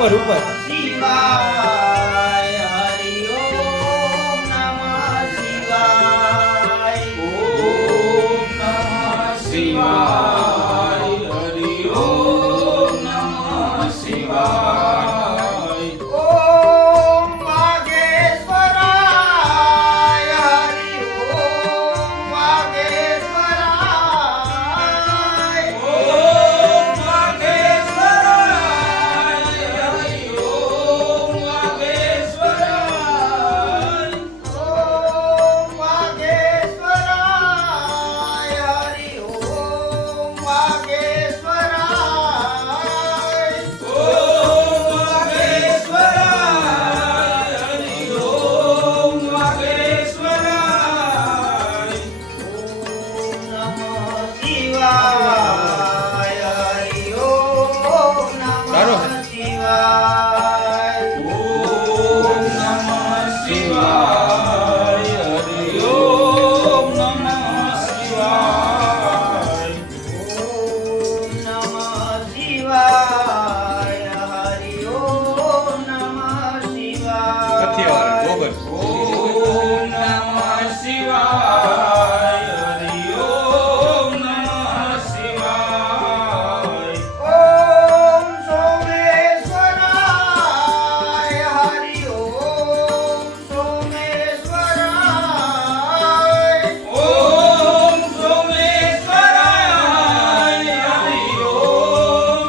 ઉપર ઉપર શિવાય હરિ ઓમ નમઃ શિવાય ઓમ નમઃ શિવાય હરિ ઓમ નમઃ શિવાય ઓમ વાગેશ્વરાય હરિ ઓમ વાગેશ્વરાય ઓમ વાગેશ્વરાય હરિ ઓમ વાગેશ્વરાય ઓમ વાગેશ્વરાય હરિ ઓમ વાગેશ્વરાય ઓમ વાગેશ્વરાય હરિ ઓમ વાગેશ્વરાય નમઃ શિવાય ઓમ નમઃ શિવાય હરિ ઓમ નમઃ શિવાય ઓમ નમઃ શિવાય હરિ ઓમ નમઃ શિવાય કથિયાવાળા ગોબર ઓમ નમઃ શિવાય હરિ ઓમ નમઃ શિવાય ઓમ સોમેશ્વરાય હરિ ઓમ સોમેશ્વરાય ઓમ સોમેશ્વરાય હરિ ઓમ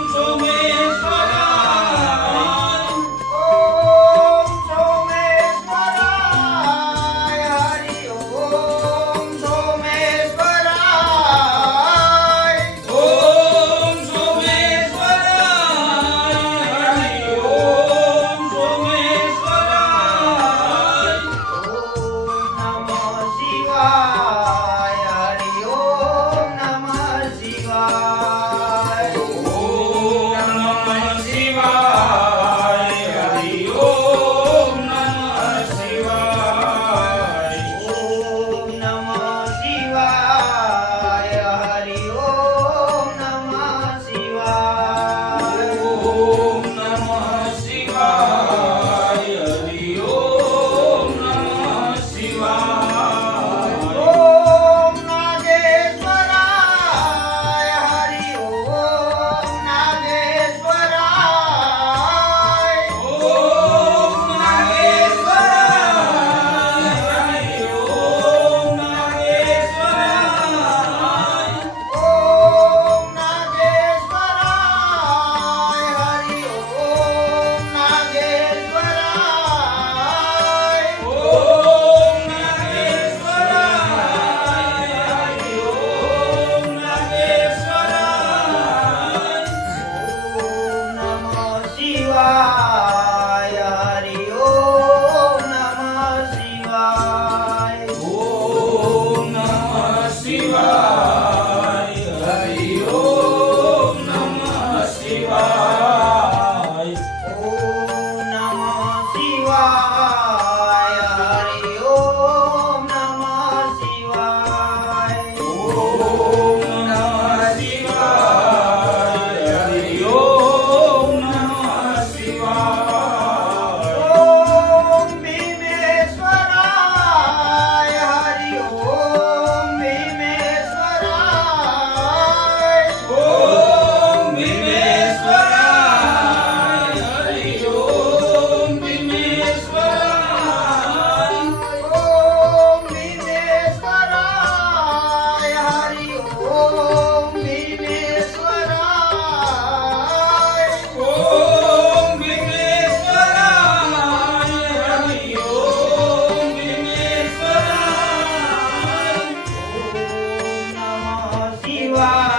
સોમેશ્વરાય ઓમ સોમેશ્વરાય હરિ ઓમ સોમેશ્વરાય ઓમ સોમેશ્વરાય હરિ ઓમ સોમેશ્વરાય ઓમ નમઃ શિવાય હરિ ઓમ નમઃ શિવાય ઓમ નમઃ શિવાય હરિ ઓમ નમઃ શિવાય ઓમ નમઃ શિવાય હરિ ઓમ નમઃ શિવાય ઓમ નમઃ શિવાય હરિ ઓમ નમઃ શિવાય ઓમ નાગેશ્વરાય હરિ ઓમ નાગેશ્વરાય ઓમ નાગેશ્વરાય હરિ ઓમ નાગેશ્વરાય ઓમ નાગેશ્વરાય હરિ ઓમ નાગેશ્વરાય ઓમ નાગેશ્વરાય હરિ ઓમ નાગેશ્વરાય ઓમ નમઃ શિવાય હરિ ઓમ નમઃ શિવાય ઓમ નમઃ શિવાય હરિ ઓમ નમઃ શિવાય ઓમ નમઃ શિવાય હરિ ઓમ નમઃ શિવાય ઓમ નમઃ શિવાય હરિ ઓમ નમઃ શિવાય ઓમ ભીમેશ્વરાય હરિ ઓમ ભીમેશ્વરાય ઓમ ભીમેશ્વરાય હરિ ઓમ ભીમેશ્વરાય ઓમ ભીમેશ્વરાય હરિ ઓમ ભીમેશ્વરાય ઓમ ભીમેશ્વરાય હરિ ઓમ ભીમેશ્વરાય ઓમ નમઃ શિવાય